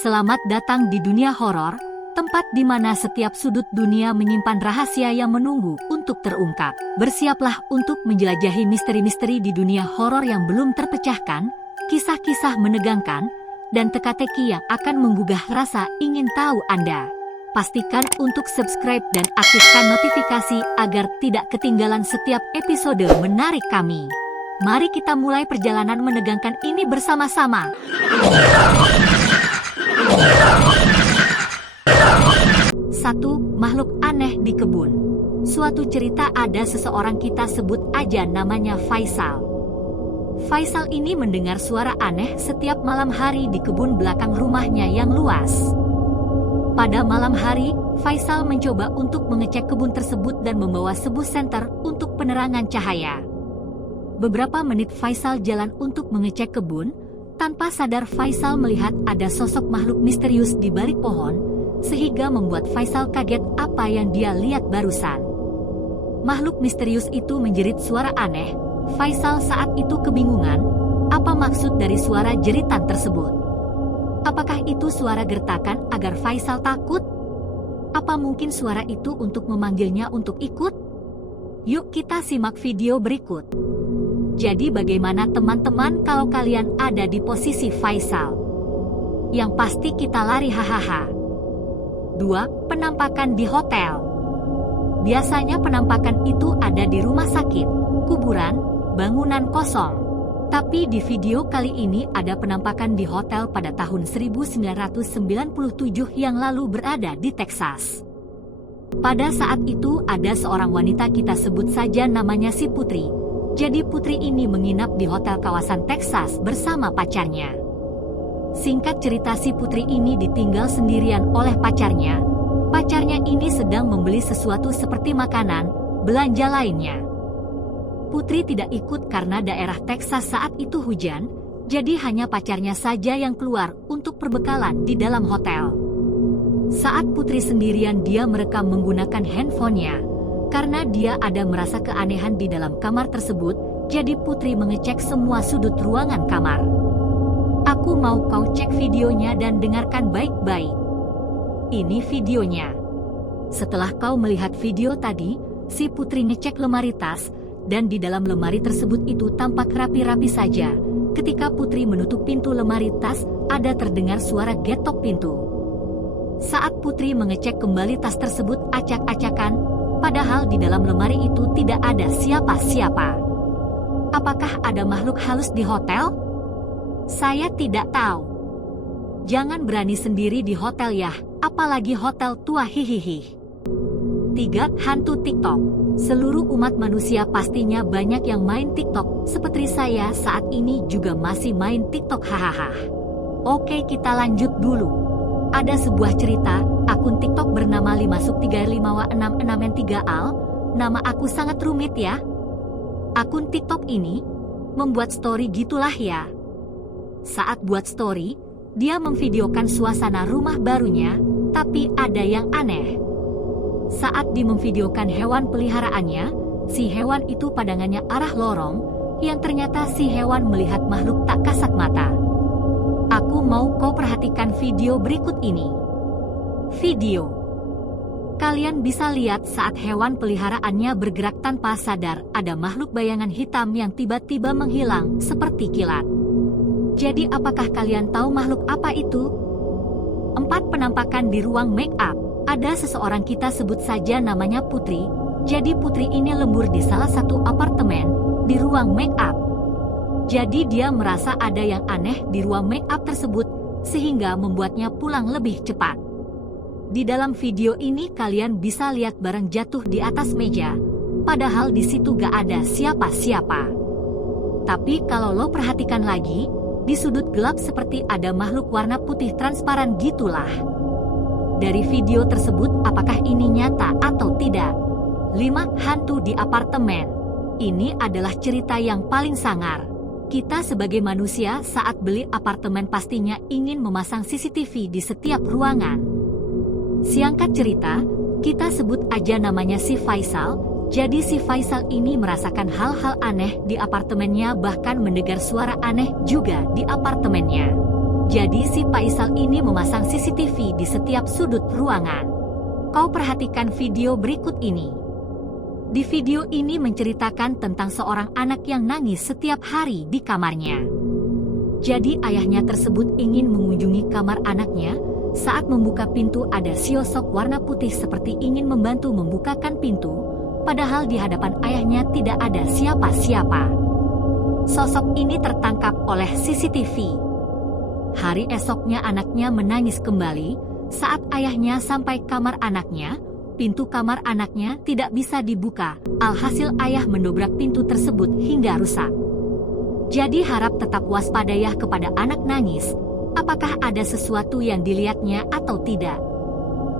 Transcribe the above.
Selamat datang di dunia horor, tempat di mana setiap sudut dunia menyimpan rahasia yang menunggu untuk terungkap. Bersiaplah untuk menjelajahi misteri-misteri di dunia horor yang belum terpecahkan, kisah-kisah menegangkan, dan teka-teki yang akan menggugah rasa ingin tahu Anda. Pastikan untuk subscribe dan aktifkan notifikasi agar tidak ketinggalan setiap episode menarik kami. Mari kita mulai perjalanan menegangkan ini bersama-sama. 1. Makhluk aneh di kebun. Suatu cerita ada seseorang, kita sebut aja namanya Faisal. Faisal ini mendengar suara aneh setiap malam hari di kebun belakang rumahnya yang luas. Pada malam hari, Faisal mencoba untuk mengecek kebun tersebut dan membawa sebuah senter untuk penerangan cahaya. Beberapa menit Faisal jalan untuk mengecek kebun. Tanpa sadar Faisal melihat ada sosok makhluk misterius di balik pohon, sehingga membuat Faisal kaget apa yang dia lihat barusan. Makhluk misterius itu menjerit suara aneh. Faisal saat itu kebingungan, apa maksud dari suara jeritan tersebut? Apakah itu suara gertakan agar Faisal takut? Apa mungkin suara itu untuk memanggilnya untuk ikut? Yuk kita simak video berikut. Jadi bagaimana teman-teman kalau kalian ada di posisi Faisal? Yang pasti kita lari, hahaha. 2. Penampakan di hotel. Biasanya penampakan itu ada di rumah sakit, kuburan, bangunan kosong. Tapi di video kali ini ada penampakan di hotel pada tahun 1997 yang lalu berada di Texas. Pada saat itu ada seorang wanita, kita sebut saja namanya si Putri. Jadi Putri ini menginap di hotel kawasan Texas bersama pacarnya. Singkat cerita, si Putri ini ditinggal sendirian oleh pacarnya. Pacarnya ini sedang membeli sesuatu seperti makanan, belanja lainnya. Putri tidak ikut karena daerah Texas saat itu hujan, jadi hanya pacarnya saja yang keluar untuk perbekalan di dalam hotel. Saat Putri sendirian, dia merekam menggunakan handphonenya. Karena dia ada merasa keanehan di dalam kamar tersebut, jadi Putri mengecek semua sudut ruangan kamar. Aku mau kau cek videonya dan dengarkan baik-baik. Ini videonya. Setelah kau melihat video tadi, si Putri ngecek lemari tas, dan di dalam lemari tersebut itu tampak rapi-rapi saja. Ketika Putri menutup pintu lemari tas, ada terdengar suara getok pintu. Saat Putri mengecek kembali tas tersebut acak-acakan, padahal di dalam lemari itu tidak ada siapa-siapa. Apakah ada makhluk halus di hotel? Saya tidak tahu. Jangan berani sendiri di hotel ya, apalagi hotel tua, hihihi. 3. Hantu TikTok. Seluruh umat manusia pastinya banyak yang main TikTok, seperti saya saat ini juga masih main TikTok, hahaha. Oke, kita lanjut dulu. Ada sebuah cerita, akun TikTok bernama 5suk35wa66n3al, nama aku sangat rumit ya. Akun TikTok ini membuat story gitulah ya. Saat buat story, dia memvideokan suasana rumah barunya, tapi ada yang aneh. Saat dia memvideokan hewan peliharaannya, si hewan itu pandangannya arah lorong, yang ternyata si hewan melihat makhluk tak kasat mata. Aku mau kau perhatikan video berikut ini. Video. Kalian bisa lihat saat hewan peliharaannya bergerak tanpa sadar, ada makhluk bayangan hitam yang tiba-tiba menghilang seperti kilat. Jadi apakah kalian tahu makhluk apa itu? 4. Penampakan di ruang make up. Ada seseorang, kita sebut saja namanya Putri. Jadi Putri ini lembur di salah satu apartemen di ruang make up. Jadi dia merasa ada yang aneh di ruang make up tersebut, sehingga membuatnya pulang lebih cepat. Di dalam video ini kalian bisa lihat barang jatuh di atas meja, padahal di situ gak ada siapa-siapa. Tapi kalau lo perhatikan lagi, di sudut gelap seperti ada makhluk warna putih transparan gitulah. Dari video tersebut, apakah ini nyata atau tidak? 5. Hantu di apartemen. Ini adalah cerita yang paling sangar. Kita sebagai manusia saat beli apartemen pastinya ingin memasang CCTV di setiap ruangan. Singkat cerita, kita sebut aja namanya si Faisal. Jadi si Faisal ini merasakan hal-hal aneh di apartemennya, bahkan mendengar suara aneh juga di apartemennya. Jadi si Faisal ini memasang CCTV di setiap sudut ruangan. Kau perhatikan video berikut ini. Di video ini menceritakan tentang seorang anak yang nangis setiap hari di kamarnya. Jadi ayahnya tersebut ingin mengunjungi kamar anaknya. Saat membuka pintu ada sosok warna putih seperti ingin membantu membukakan pintu. Padahal di hadapan ayahnya tidak ada siapa-siapa. Sosok ini tertangkap oleh CCTV. Hari esoknya anaknya menangis kembali. Saat ayahnya sampai kamar anaknya, pintu kamar anaknya tidak bisa dibuka. Alhasil ayah mendobrak pintu tersebut hingga rusak. Jadi harap tetap waspada ya kepada anak nangis. Apakah ada sesuatu yang dilihatnya atau tidak?